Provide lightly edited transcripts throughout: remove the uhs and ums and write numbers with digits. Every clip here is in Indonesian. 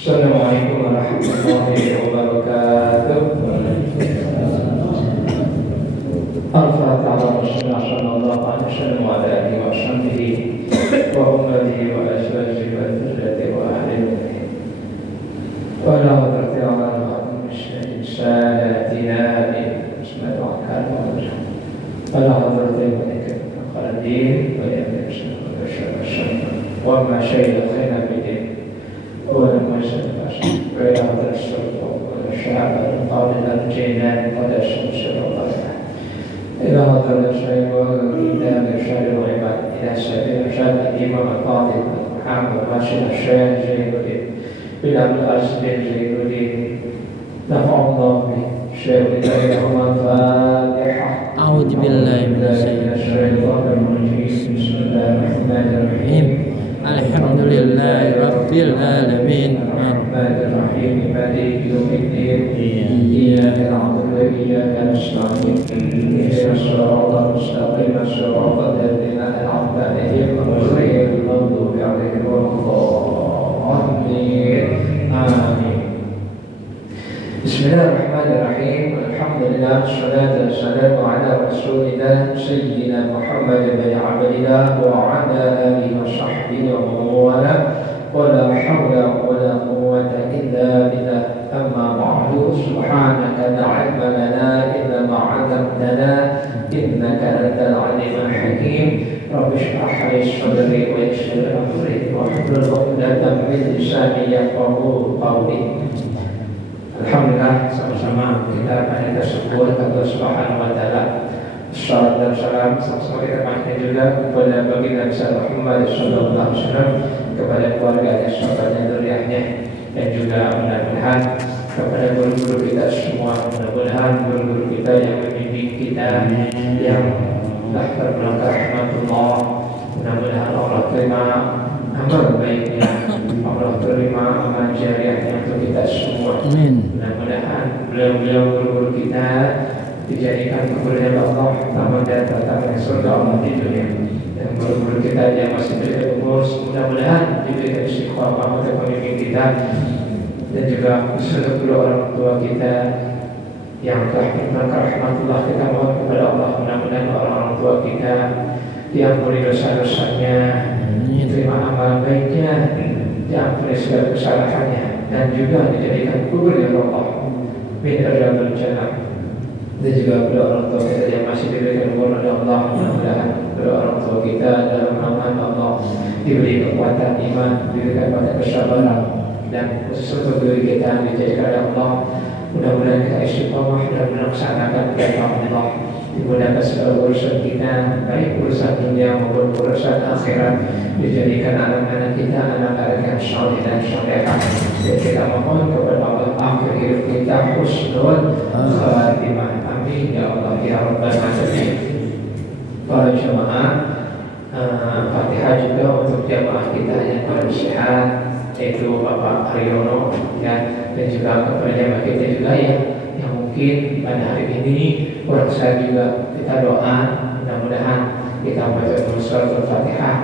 Assalamualaikum warahmatullahi wabarakatuh. Al-Fatihah ala Rasulullah sallallahu alaihi wasallam wa ala alihi wa sahbihi wa ummatihi wa azwajihi wa dzurriyyatihi wa ahli baitihi. Wa la hadrati ala al-mushrikin salatina bismillahir rahmanir rahim. Wa la hadrati malaikatil muqarrabin wa yamshuna wa yashhadu wa ma shay'a khayran bidin. ولما سنفسه وإلى هذا السلطة والشعب القول الجيلان قد الشمس والضياء إلى هذا الشيء والكتاب الشهر العباد إلى سبيل الشهر الإمام الفاضل محمد راشد الشيخ زين الدين بلال الأزمير زين الدين نفع الله به شيخ لهم الفاتحة أعوذ بالله من الشيطان الرجيم بسم الله الرحمن الرحيم الحمد لله رب العالمين الرحمن الرحيم مالك يوم الدين إياك نعبد وإياك نستعين اهدنا الصراط المستقيم صراط الذين أنعمت عليهم غير المغضوب عليهم ولا الضالين آمين. بسم الله الرحمن الرحيم الحمد لله والصلاة والسلام على رسول الله سيدنا محمد بن عبد الله وعلى آله وصحبه ومن والاه ولا حول ولا قوة إلا بالله أما بعد سبحانك لا علم لنا إلا ما علمتنا إنك أنت العليم الحكيم رب اشرح لي صدري ويسر لي أمري واحلل عقدة من لساني يفقهوا قولي. Alhamdulillah sama-sama kita panjatkan syukur kepada Subhanahu wa taala. Shalawat dan salam sama-sama kita panjatkan juga kepada baginda besar Muhammad sallallahu alaihi wasallam, kepada keluarganya, sahabatnya, dzurriyyahnya, dan juga mudah-mudahan kepada guru-guru kita semua, mudah-mudahan guru-guru kita yang membimbing kita yang telah terberkah rahmatullah, mudah-mudahan Allah terima amal baiknya, Allah terima amal jariahnya untuk kita semua. Amin. Mudah-mudahan beliau-beliau guru-guru kita dijadikan kemuliaan Allah taman dan pertama surga Allah di dunia. Dan guru-guru kita yang masih berumur mudah-mudahan diberikan istiqomah untuk pemimpin kita, dan juga untuk kedua orang tua kita yang telah berkah rahmatullah. Kita mohon kepada Allah mudah-mudahan orang tua kita diampuni dosa-dosanya, diterima amal baiknya, diampuni segala kesalahannya, dan juga dijadikan kubur ya Allah min arjabul jannah. Dan juga kedua orang tua kita yang masih diberikan umur oleh Allah, mudah-mudahan kedua orang tua kita dalam aman Allah diberi kekuatan iman, diberikan kekuatan kesabaran, dan khusus untuk diri kita dijadikan oleh Allah. Mudah-mudahan kita istiqomah dan melaksanakan perintah Allah, dimudahkan segala urusan kita, baik urusan dunia maupun urusan akhirat, dijadikan anak-anak kita anak-anak yang saleh dan salehah. Dan kita mohon kepada Allah akhir hidup kita husnul khatimah. Amin ya Allah ya rabbal alamin. Para jemaah, Fatihah juga untuk jemaah kita yang paling sehat, yaitu Bapak Haryono, ya, dan juga kepada jemaah kita juga yang mungkin pada hari ini orang saya juga kita doa mudah-mudahan kita baca surat Al-Fatihah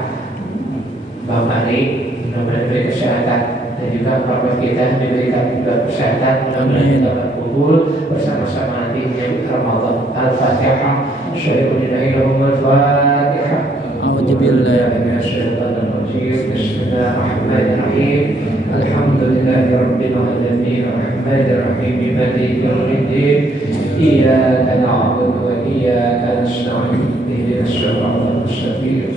Bapak Ari mudah-mudahan diberi kesehatan, dan juga bapak kita diberikan juga kesehatan, mudah-mudahan kita berkumpul bersama-sama nanti menyambut Ramadan. Al-Fatihah. Syaikhul Al-Fatihah. A'udzu billahi minasyaitonir rajim. Bismillahirrahmanirrahim. Alhamdulillahi rabbil alamin. Arrahmanir rahim. Maliki yaumiddin. Iyyaka na'budu wa iyyaka nasta'in. Ihdinas siratal mustaqim.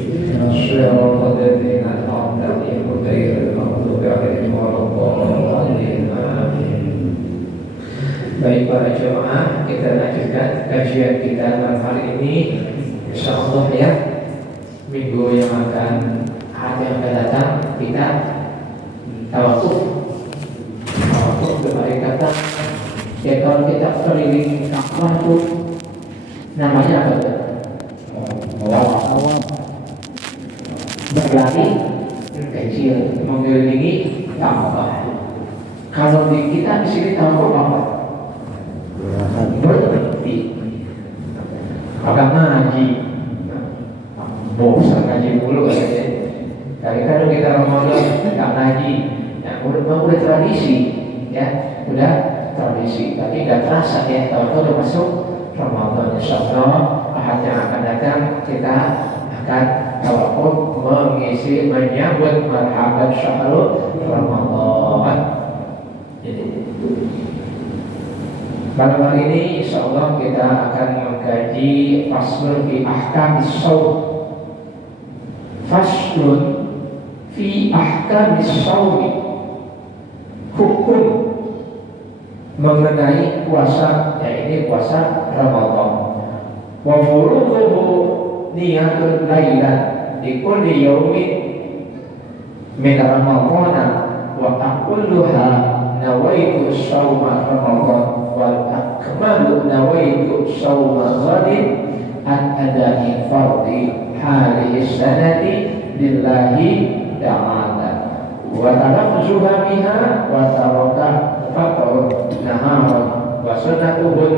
Siratal ladzina an'amta 'alaihim ghairil maghdubi 'alaihim waladdallin. Amin. Baik para jemaah, kita lanjutkan kajian kita malam hari ini. Insyaallah ya, minggu yang akan datang kita tawakuf kembali kata. Ya, kalau kita keliling Ka'bah itu namanya apa tuh? Berlari kecil mengelilingi Ka'bah. Kalau di kita di sini tahu apa? Berhenti. Agak ngaji. Bosan ngaji mulu katanya. Kadang-kadang kita Ramadan nggak ngaji, ya, udah tradisi, ya, udah tradisi. Tapi nggak terasa ya, kalau udah masuk Ramadan. Insyaallah ahad yang akan datang kita akan tawakuf mengisi menyambut marhaban syahrul Ramadan. Jadi pada hari ini insyaallah kita akan mengkaji faslun fi ahkamis shaum. Faslun fi ahkamis shaum, hukum mengenai puasa, ya ini puasa Ramadan. Wa furuduhu niyatul lailan di kulli yaumin min Ramadan wa aqulluha nawaitu shauma Ramadan wal akmalu nawaitu shauma ghadin an ada'i fardhi hadhihi sanati lillahi ta'ala wa talafzuha biha wa taraka fatrun naharan wa sunnatuhun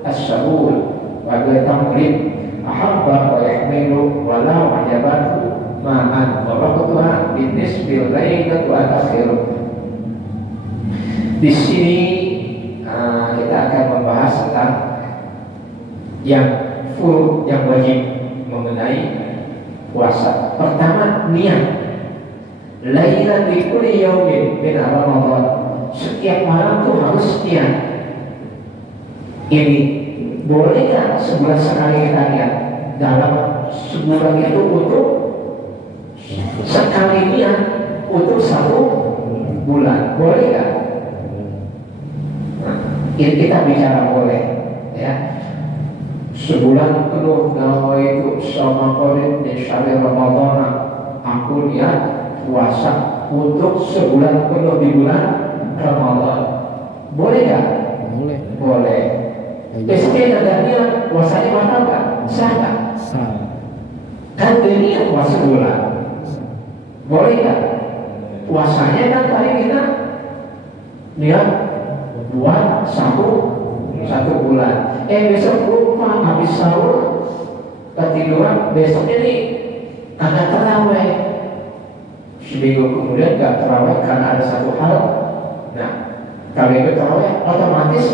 as-sabul wa tamrin ahabba wa yahmilu wa la wajabatu ma'an wa waqtuha binisbil lailati wa akhiru. Di sini kita akan membahas tentang yang furud, yang wajib mengenai puasa. Pertama, niat. Lailan li kulli yaumin min Ramadan. Setiap malam tuh harus niat. Ini bolehkah sebulan sekali kita niat? Dalam sebulan itu untuk sekali niat untuk 1 bulan, bolehkah? Ini kita bicara boleh, ya. Sebulan penuh nawaitu sama qarin di syahri Ramadan, aku niat puasa untuk sebulan penuh di bulan Ramadan. Boleh gak? Boleh. Boleh. Besoknya ada niat puasanya batal gak? Sah gak? Sah. Kan dia niat puasa sebulan. Boleh gak? Puasanya kan tadi kita niat buat satu bulan. Besok lupa habis sahur ketiduran, besoknya nih agak terawih. Seminggu kemudian gak terawih karena ada satu hal. Nah, kalau ikut terawih otomatis,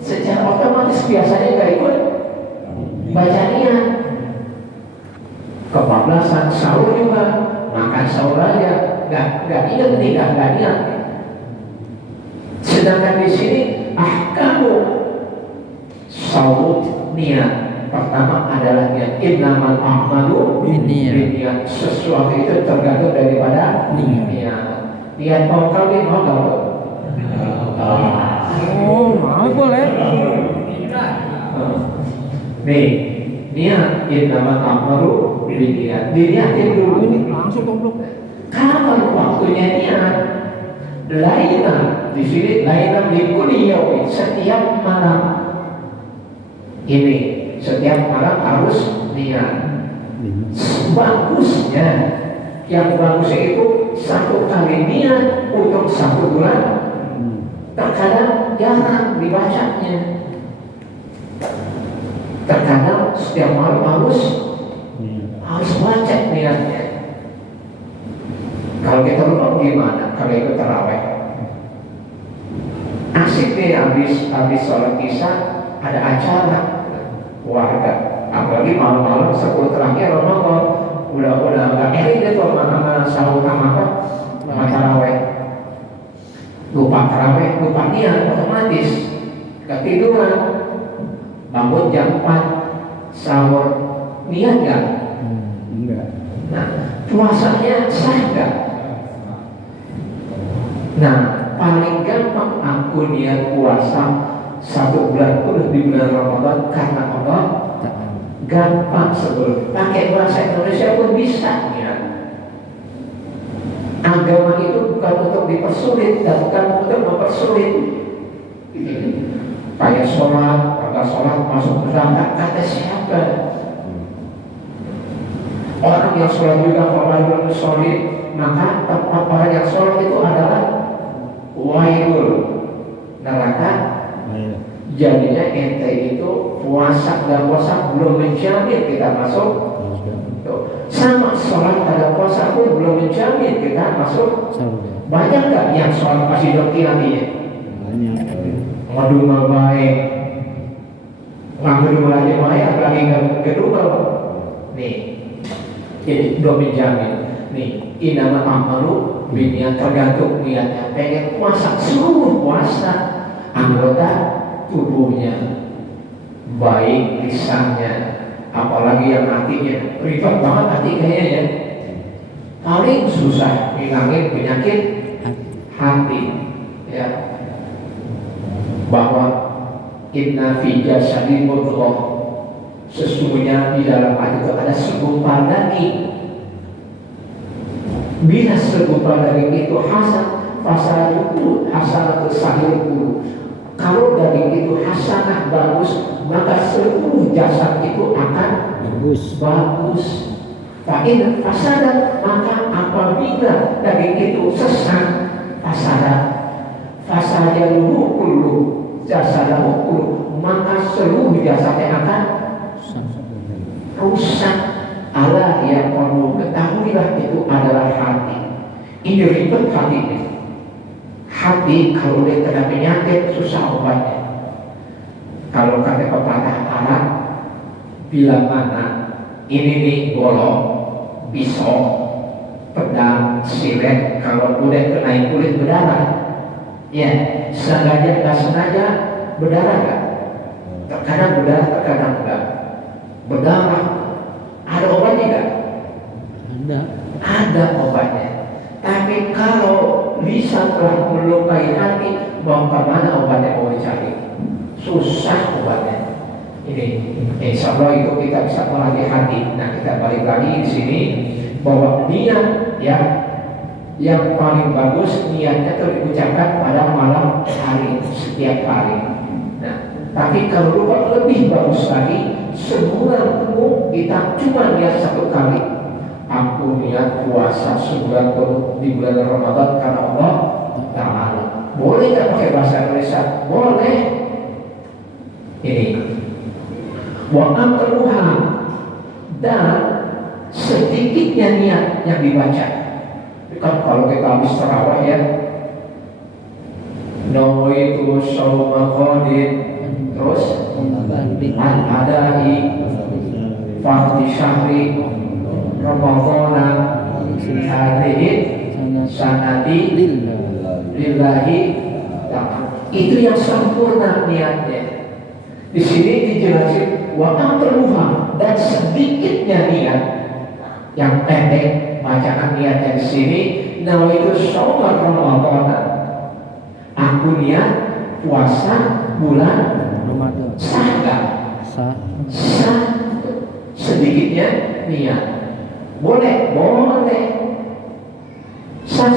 secara otomatis biasanya gak ikut baca niat. Kebablasan sahur juga, makan sahur aja, gak ingat nih, gak niat. Sedangkan di sini ahkamu saum niat. Pertama adalah niat. Innamal a'malu binniyat. Sesuatu itu tergantung daripada niat. Niat mau kawin mau gak? Oh, mau boleh. Nih, niat innamal a'malu binniyat. Diniatin dulu. Ini langsung goblok. Kapan waktunya niat? Lainan di sini, lainan di kulli yaumin, setiap malam. Ini setiap malam harus niat. Bagusnya, yang bagusnya itu 1 kali niat untuk 1 bulan. Terkadang jarang dibacanya. Terkadang setiap malam harus baca niatnya. Kalau kita lupa gimana? Kalau ikut tarawih, asik nih habis sholat isya ada acara warga, apalagi malam-malam 10 terakhir Ramadan, udah nggak enak itu sama sahur sama tarawih, lupa tarawih, lupa niat, otomatis ketiduran, bangun jam 4 sahur, niat nggak? Enggak. Nah, puasanya sah nggak? Nah, paling gampang aku niat puasa 1 bulan penuh di bulan Ramadan karena Allah. Gampang sebelum pakai bahasa Indonesia pun bisa niat. Agama itu bukan untuk dipersulit dan bukan untuk mempersulit. Kayak sholat, pada sholat masuk neraka, kata siapa? Orang yang sholat juga kalau sholat, maka tempat orang yang sholat itu adalah wailul, neraka. Jadinya ente itu puasa dan puasa belum menjamin kita masuk. Sama sholat pada puasa pun belum menjamin kita masuk Surga. banyak gak yang sholat masih doki nantinya? Banyak. Ngedumel baik, ngedumel aja baik, apalagi ngedumel. Nih, ini belum menjamin. Nih, inama amalu biniat tergantung niatnya. Pengen puasa seluruh puasa anggota tubuhnya, baik lisannya, apalagi yang hatinya. Ribet banget hati kayaknya ya. Paling susah ngilangin penyakit hati ya. Bahwa inna fi jasadi mudghah, sesungguhnya di dalam hati itu ada segumpal daging. Bila segumpal daging itu hasanatu sahihul. Kalau daging itu hasanah bagus, maka seluruh jasad itu akan bagus. Fa'in fasadat, maka apabila daging itu sesat, fasajaluhu kullu jasadahu kullu, maka seluruh jasadnya akan rusak. Allah yang kamu ketahuilah itu adalah hati. Ini ribet hati ini. Hati kalau dia kena penyakit susah obatnya. Kalau kata pepatah Arab, bila mana ini nih golok, pisau, pedang, silet, kalau udah kena kulit berdarah, ya sengaja nggak sengaja berdarah nggak? Terkadang berdarah, terkadang enggak. Berdarah, ada obatnya nggak? Ada obatnya. Tapi kalau lisan telah melukai hati, mau kemana obatnya mau dicari? Susah obatnya. Ini, insya Allah itu kita bisa melatih hati. Nah, kita balik lagi di sini bahwa niat ya yang paling bagus niatnya itu diucapkan pada malam hari setiap hari. Nah, tapi kalau lupa lebih bagus lagi, sebulan penuh kita cuma niat satu kali. Aku niat puasa sebulan penuh di bulan Ramadan karena Allah Ta'ala. Boleh nggak pakai bahasa Indonesia? Boleh. Ini wa'amruha, dan sedikitnya niat yang dibaca. Kan kalau kita habis tarawih ya, nawaitu shauma qadin, terus al-adai fardhi syahri ramadhana hadhihi sanati lillahi ta'ala. Itu yang sempurna niatnya. Di sini dijelasin wa'amruha, dan sedikitnya niat yang pendek. Bacaan niatnya di sini, nawaitu shauma ramadhana, aku niat puasa bulan Ramadan. Sah nggak? Sah. Sedikitnya niat. Boleh. Sah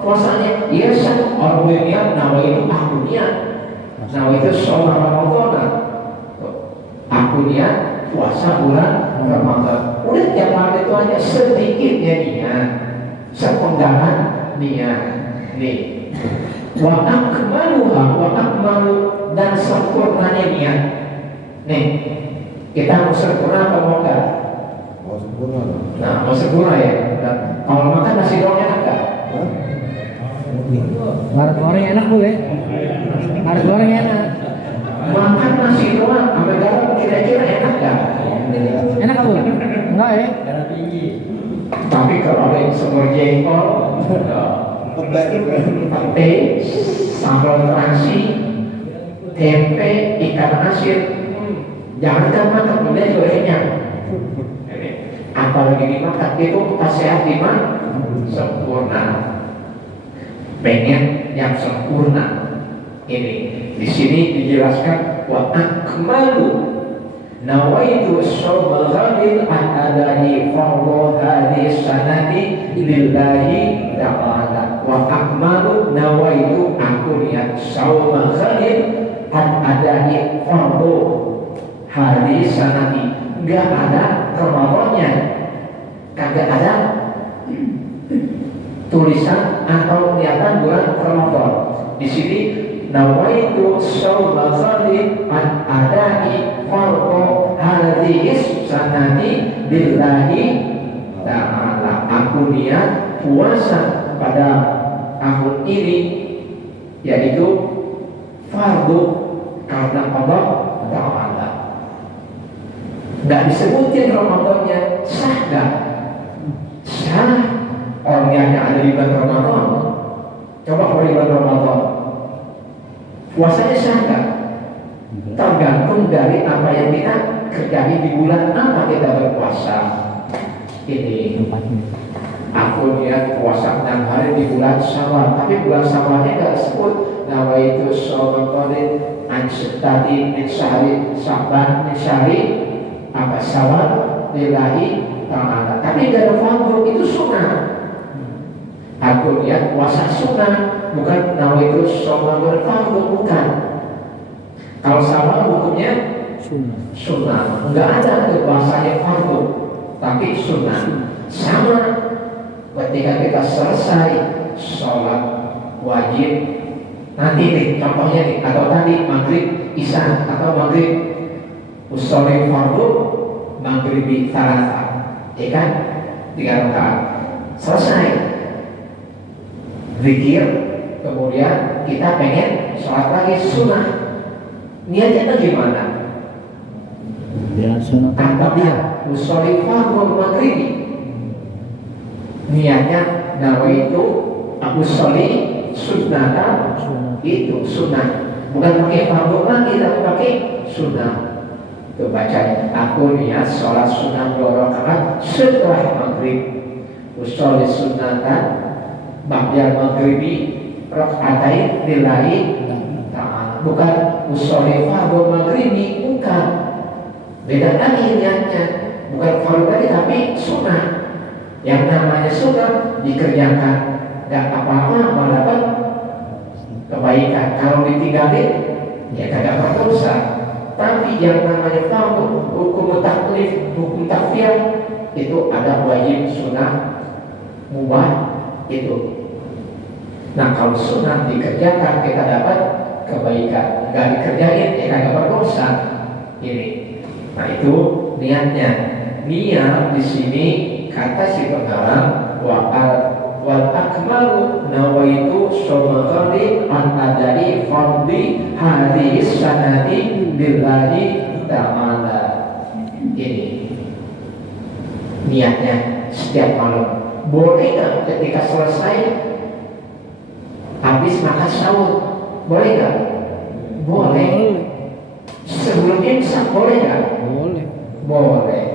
puasanya. Iya sah. Orang boleh niat, nawaitu aku niat. Nawaitu shauma ramadhana, aku niat puasa bulan Ramadan. Udah tiap hari itu hanya sedikitnya niat, sepenggalan niat. Nih, wa akmalu, dan sempurnanya niat. Nih, kita mau sempurna apa mau enggak? Mau sempurna. Nah, mau sempurna ya. Dan kalau makan nasi goreng enak enggak? Ngaret goreng enak bu ya. Ngaret goreng enak. Makan nasi doang sampai garam kira-kira enak enggak? Enak bu? Enggak ya? Tapi kalau ada yang semur jengkol, pete, sambal terasi, tempe, ikan asin, jangan makan, udah juga kenyang. Apalagi dimakan itu tak sehat dimana? Sempurna. Pengen yang sempurna. Ini di sini dijelaskan wa akmalu nawaitu shauma ghadin an adai fardhu hadhihi sanati lillahi ta'ala. Wa akmalu nawaitu, aku niat shauma ghadin an adai fardhu hadhihi sanati. Enggak ada Ramadannya, kagak ada tulisan atau niatan bulan Ramadan. Di sini nawaitu shauma ghadin an adai fardhu hadhihi sanati lillahi niat puasa pada tahun ini yaitu fardu karena Allah Ta'ala. Nggak disebutin Ramadannya, sah nggak? Sah. Orang yang ada di bulan Ramadan, coba kalau di bulan Ramadan puasanya sah nggak? Tergantung dari apa yang kita kerjain di bulan apa kita berpuasa. Ini aku niat puasa 6 hari di bulan Syawal, tapi bulan Syawalnya nggak disebut. Nawaitu sholatin ansytati min syahri Sya'ban min syahri apa Syawal lillahi ta'ala. Tapi nggak ada fardu, itu sunnah. Aku niat puasa sunnah, bukan nawaitu sholatin fardu, bukan. Kalau Syawal hukumnya sunnah, nggak ada tuh bahasanya fardu, tapi sunnah. Sama ketika kita selesai sholat wajib nanti nih, contohnya nih, atau tadi maghrib isya atau maghrib usolli fardu maghribi thalatha, ya kan, 3 rakaat selesai zikir, kemudian kita pengen sholat lagi sunnah, niatnya gimana? Ya sunat Apakah usolli fardu maghribi, niatnya nawaitu aku sholli sunnata, itu sunnah, bukan pakai fardu lagi, tapi pakai sunnah. Itu bacanya, aku niat sholat sunnah 2 rakaat setelah maghrib, usolli sunnata ba'dal maghribi rakaatain lillahi ta'ala, bukan usolli fardu maghribi, bukan, beda lagi niatnya, bukan fardu lagi tapi sunnah. Yang namanya sunnah dikerjakan, gak apa-apa, mendapat kebaikan. Kalau ditinggalin, ya kagak berdosa. Tapi yang namanya fardu, hukum taklif, hukum takfir, itu ada wajib, sunnah, mubah, itu. Nah kalau sunnah dikerjakan, kita dapat kebaikan. Gak dikerjain, ya kagak berdosa. Ini. Nah itu niatnya. Niat di sini kata si pengarang wal akmalu nawaitu shomaghari an adari fardhi hadhihi sanati billahi ta'ala. Ini niatnya setiap malam. Boleh nggak ketika selesai habis makan sahur? Boleh nggak? Boleh. Sebelum imsak boleh nggak? Boleh. Boleh.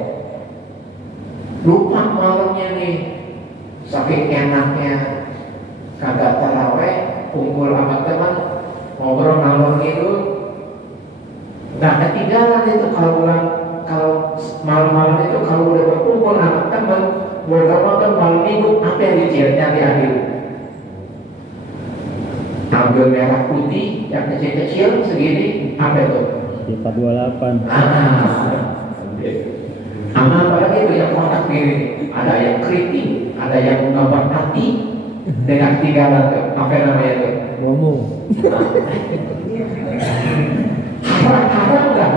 Lupa malamnya nih, saking enaknya kagak taraweh, kumpul sama teman, ngobrol ngalor gitu, nggak ketinggalan itu kalau malam-malam itu kalau udah berkumpul sama teman, berkata malam minggu apa yang diambil? Ambil merah putih yang kecil-kecil segini, apa itu? Sifat 28. Sama apalagi itu yang kotak mirip, ada yang keriting, ada yang gambar hati dengan tinggalan tuh, apa namanya tuh? Bomo. Haram enggak?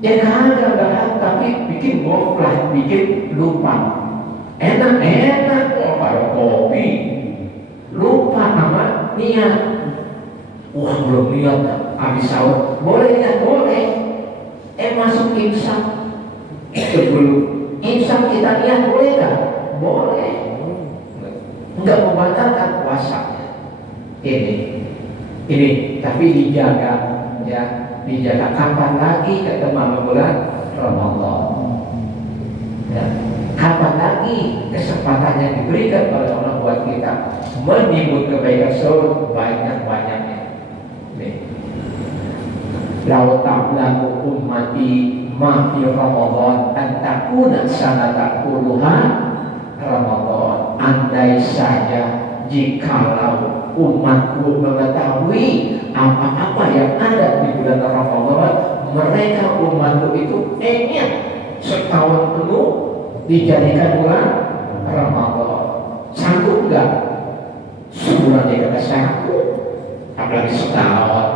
Ya enggak, tapi bikin goflah, bikin lupa. Enak, oh kayak kopi. Lupa sama niat. Wah belum niat, habis sahur. Boleh niat, boleh. Masuk imsak. Sebelum imsak kita niat boleh nggak? Boleh. Enggak membatalkan puasanya. Ini tapi dijaga, ya, dijaga. Kapan lagi ketemu bulan Ramadan? Ya. Kapan lagi kesempatan yang diberikan oleh Allah buat kita menimbun kebaikan sebanyak-banyaknya. Lau ta'lamu ummati ma fi Ramadan an takuna sanata kulluha Ramadan. Andai saja jikalau umatku mengetahui apa-apa yang ada di bulan Ramadan, mereka umatku itu ingin setahun penuh dijadikan bulan Ramadan. Sanggup enggak? Sebulan dia kagak sanggup, apalagi setahun.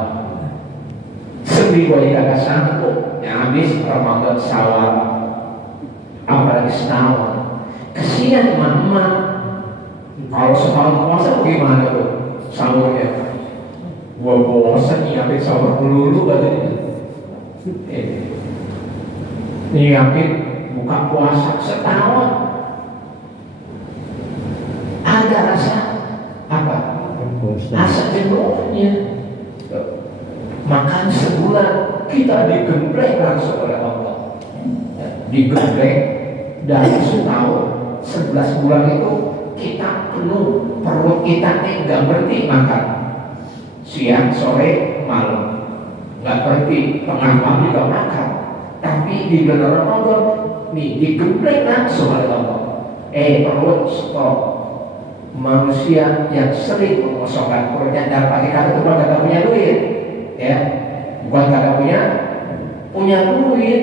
Seminggu aja kagak sanggup, yang habis Ramadan Syawal, apalagi setahun. Kesian emak-emak. Kalau setahun puasa gimana tuh sahurnya? Gua bosan nyiapin sahur dulu katanya. Nyiapin buka puasa setahun. Ada rasa apa? Rasa jenuhnya. Makan sebulan kita digembleng langsung oleh Allah. Digembleng dari setahun 11 bulan itu kita penuh, perut kita nggak berhenti makan siang, sore, malam, nggak berhenti, tengah malam juga makan. Tapi di bulan Ramadan nih digembleng langsung oleh Allah. Perut stop. Manusia yang sering mengosongkan perutnya dan pakai kata itu bukan kagak punya duit, ya, bukan kagak punya duit.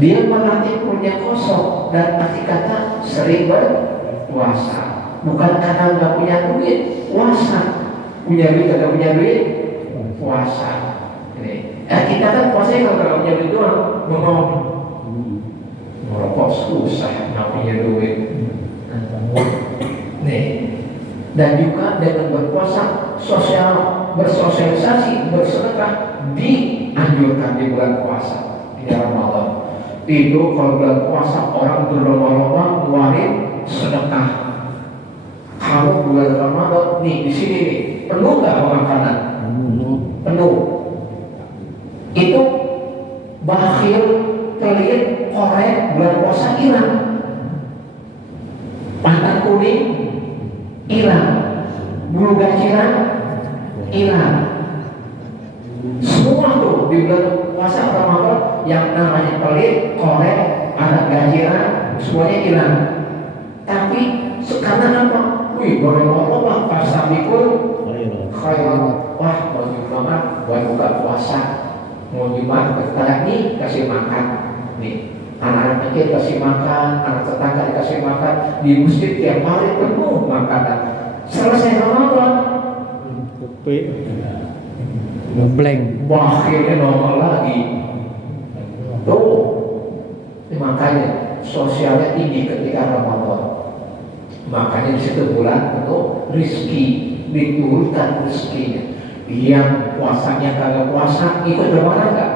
Dia melatih perutnya kosong dan pakai kata sering berpuasa, bukan karena nggak punya duit, puasa. Punya duit kagak punya duit, puasa. Ini. Kita kan puasa kalau nggak punya duit doang, ngomong merokok susah, nggak punya duit. Nih, dan juga dengan berpuasa bersosialisasi, bersedekah dianjurkan di bulan puasa di Ramadan. Itu kalau bulan puasa orang berlomba-lomba ngeluarin sedekah. Kalau bulan Ramadan nih di sini nih penuh nggak makanan? Penuh. Itu bakhil, pelit, korek bulan puasa hilang. Pantat kuning hilang, bulu gaciran hilang. Semua tuh di bulan puasa Ramadan yang namanya pelit, korek, anak gajiran, semuanya hilang. Tapi sekarang apa? Wih, boleh ngomong pas sabikul khairat. Wah, mau banget buat buka puasa. Mau gimana? Kita nih kasih makan nih. Anak-anak kecil kasih makan, anak tetangga dikasih makan, di masjid tiap hari penuh makanan. Selesai Ramadan, ngebleng, akhirnya normal lagi. Tuh, makanya sosialnya tinggi ketika Ramadan. Makanya di situ bulan penuh rezeki, diturunkan rezekinya. Yang puasanya kagak puasa ikut lebaran nggak?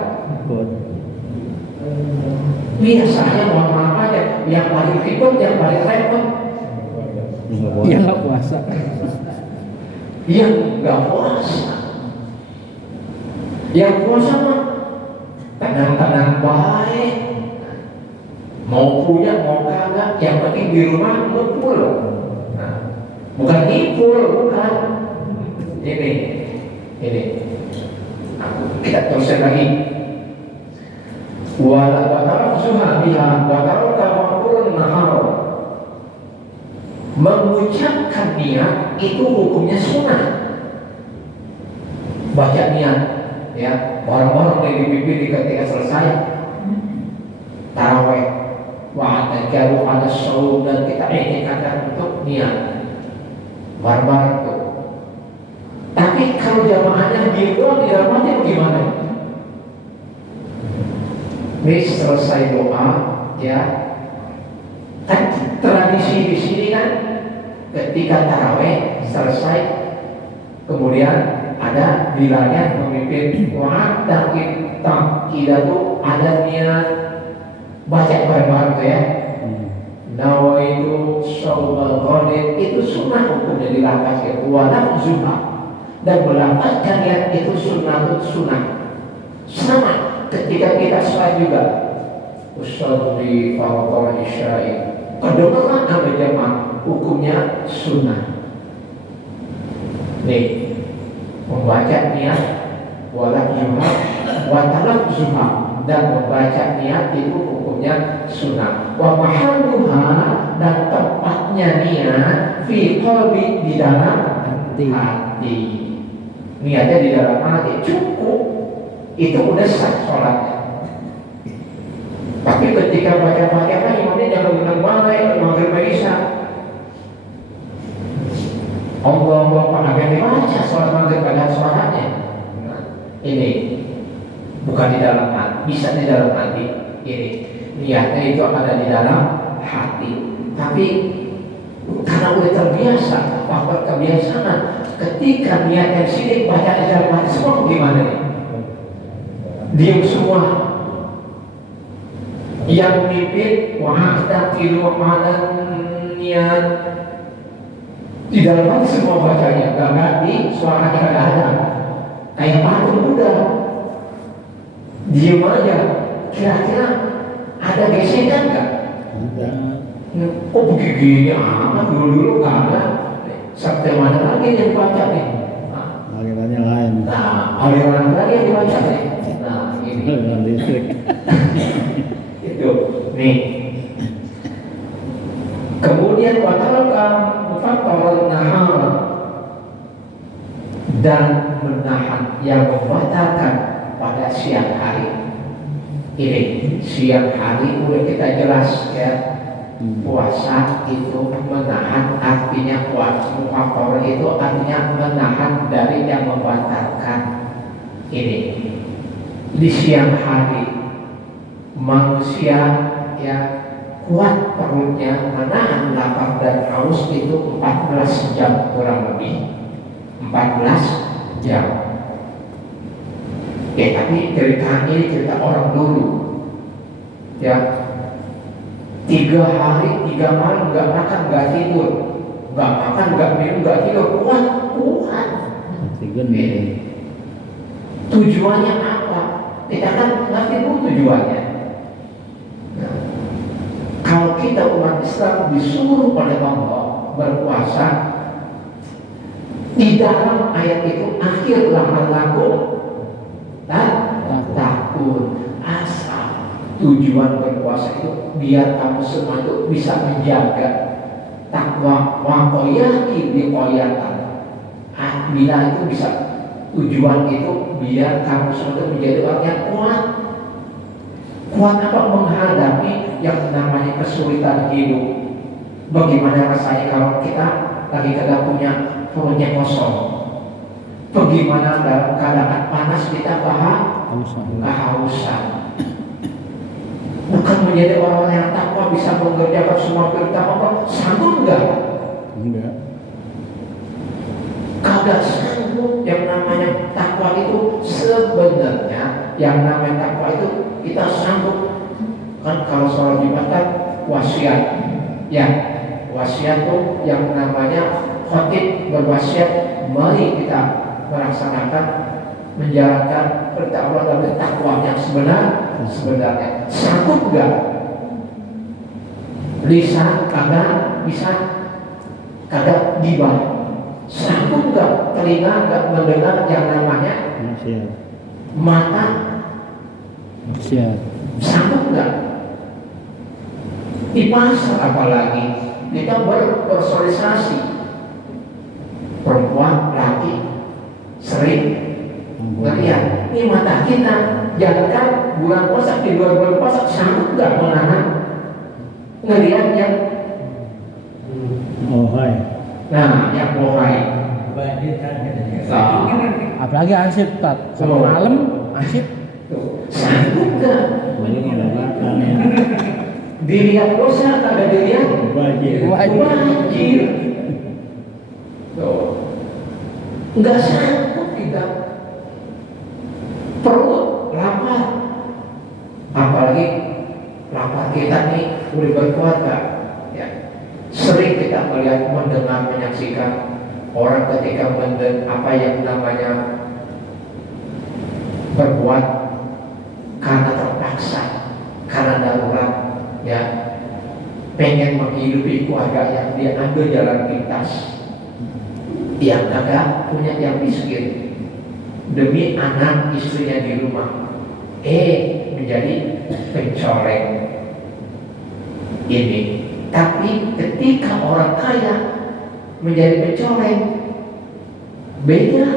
Biasanya mohon maaf aja, yang paling ribet, yang paling repot, yang nggak puasa, yang nggak puasa. Yang puasa mah tenang-tenang baik, mau punya mau kagak, yang penting di rumah ngumpul. Nah, bukan ngumpul, bukan. Ini kita teruskan lagi. Wala batarafsuha biha bataraka maqrun nahar. Mengucapkan niat itu hukumnya sunnah. Baca niat, ya, orang-orang yang dipimpin ketika selesai tarawih, wa'ada jaru ada saum dan kita ikatkan untuk niat bareng-bareng tuh. Tapi kalau jamaahnya dia doang di dalam hati bagaimana? Ini selesai doa, ya, kan tradisi di sini kan ketika tarawih selesai, kemudian ada bilangan memimpin doa dan kita tuh ada niat baca bareng-bareng tuh ya. Nawaitu shaubal ghadir itu sunnah hukumnya dilapaskan wala zuhah dan melapaskan niat itu sunnah sama. Ketika kita sholat juga usolli fardhu isya'i kedengaran ada jamaah hukumnya sunnah. Nih membaca niat wala juhah wa talafzuha dan membaca niat itu hukumnya sunnah. Wa mahalluha dan tempatnya niat fi qalbi di dalam hati. Niatnya di dalam hati cukup. Itu udah sah sholatnya. Tapi ketika baca-baca imamnya jangan bilang baik, maghrib isya. Allah akan dibaca sholat maghrib pada sholatnya. Nah, ini bukan di dalam hati, bisa di dalam hati. Ini niatnya itu ada di dalam hati, tapi karena udah terbiasa, faktor kebiasaan. Ketika niat yang sini baca ajar mati semua gimana nih? Diam semua. Yang memimpin wahdakilu ala niat di dalam hati semua bacanya, gak di suara kadang-kadang kayak patung udah diam aja. Kira-kira ada gesekan nggak? Oh begini amat, dulu nggak ada. Sampai mana lagi yang dibaca nih? Aliran yang lain. Nah, aliran lagi yang dibaca nih. Nah, ini. Aliran listrik. Itu, nih. Kemudian wataraka faktor nahar dan menahan yang membatalkan pada siang hari. Ini siang hari udah kita jelas ya. Puasa itu menahan, artinya puasa faktor itu artinya menahan dari yang membatalkan. Ini di siang hari manusia ya kuat perutnya menahan lapar dan haus itu 14 jam kurang lebih 14 jam. Ya tapi cerita ini cerita orang dulu ya. 3 hari 3 malam nggak makan nggak tidur, nggak makan nggak minum nggak tidur, kuat. Tujuannya apa? Kita kan ngerti dulu tujuannya. Nah, kalau kita umat Islam disuruh oleh Allah berpuasa, di dalam ayat itu akhir lakum dan takut asal. Tujuan berpuasa itu biar kamu semua itu bisa menjaga takwa wakoyaki dikoyatan. Bila itu bisa, tujuan itu biar kamu semua itu menjadi orang yang kuat. Kuat apa? Menghadapi yang namanya kesulitan hidup. Bagaimana rasanya kalau kita lagi kagak punya perutnya kosong? Bagaimana dalam keadaan panas kita kehausan? Bukan menjadi orang yang takwa bisa mengerjakan semua perintah Allah. Sanggup enggak? Enggak. Kagak sanggup. Yang namanya takwa itu sebenarnya yang namanya takwa itu kita sanggup. Kan kalau sholat Jumat kan wasiat. Ya, wasiat itu yang namanya khotib berwasiat, mari kita melaksanakan menjalankan perintah Allah dan takwa yang sebenarnya. Sanggup enggak? Lisan kagak bisa, kagak gibah. Sanggup enggak? Telinga enggak mendengar yang namanya mata? Sanggup enggak? Di pasar apalagi kita bersosialisasi, perempuan, laki sering ngeliat. Ini mata kita, jangankan bulan puasa, di luar bulan puasa sanggup nggak menahan ngeliat yang ohai. Nah, yang ohai. Apalagi ansip tat, sama malam ansip. Sanggup nggak? Dilihat dosa, kagak dilihat wajib. Nggak sanggup kita. Perut lapar, apalagi lapar kita nih udah berkeluarga ya. Sering kita melihat, mendengar, menyaksikan orang ketika apa yang namanya berbuat karena terpaksa, karena darurat ya, pengen menghidupi keluarga yang dia ambil jalan pintas, yang kagak punya yang miskin, demi anak istrinya di rumah, menjadi pencoreng ini. Tapi ketika orang kaya menjadi pencoreng, beda.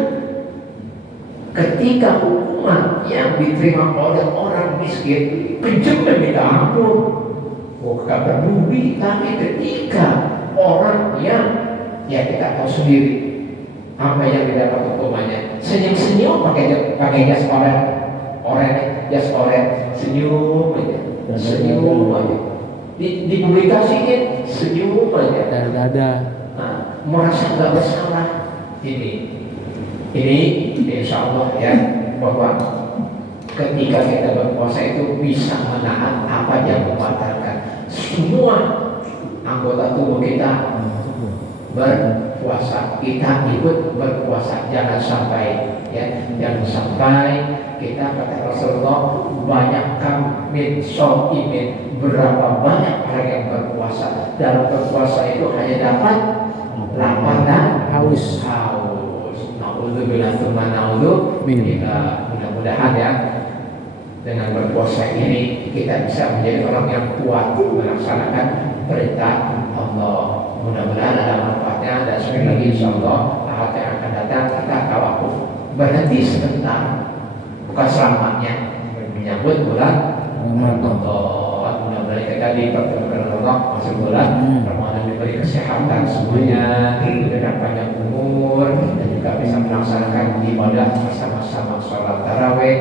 Ketika hukuman yang diterima oleh orang miskin, penjara minta ampun, gak peduli. Tapi ketika orang yang ya kita tahu sendiri apa yang didapat hukumannya, senyum-senyum pakai jas oranye, jas oranye, senyum aja, senyum aja. dipublikasikan senyum aja. Ada. Nah, merasa nggak bersalah. Ini insya Allah ya, bahwa ketika kita berpuasa itu bisa menahan apa yang membatalkan semua anggota tubuh kita berpuasa. Kita ikut berpuasa, jangan sampai ya, jangan sampai kita, kata Rasulullah, banyakkan min shaimin, berapa banyak orang yang berpuasa. Dalam berpuasa itu hanya dapat lapar dan haus. Naudzubillah tsumma naudzu. Kita mudah-mudahan ya, dengan berpuasa ini kita bisa menjadi orang yang kuat melaksanakan perintah Allah. Mudah-mudahan ada manfaatnya. Dan sekali lagi insyaallah tahap yang akan datang kita tawakuf, berhenti sebentar, bukan selamanya, menyambut bulan Ramadan. Mudah-mudahan kita dipertemukan Allah masuk bulan Ramadan, diberi kesehatan semuanya, diberikan panjang umur, dan juga bisa melaksanakan ibadah bersama-sama sholat tarawih.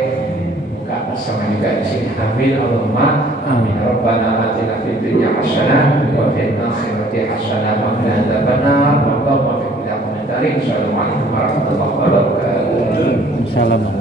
Buka bersama juga di sini. Amin Allahumma amin. Rabbana atina fid dunya hasanah wa fil akhirati hasanah wa qina adzabannar. Allahumma fi kulli amrin. Assalamualaikum warahmatullahi wabarakatuh. Salam.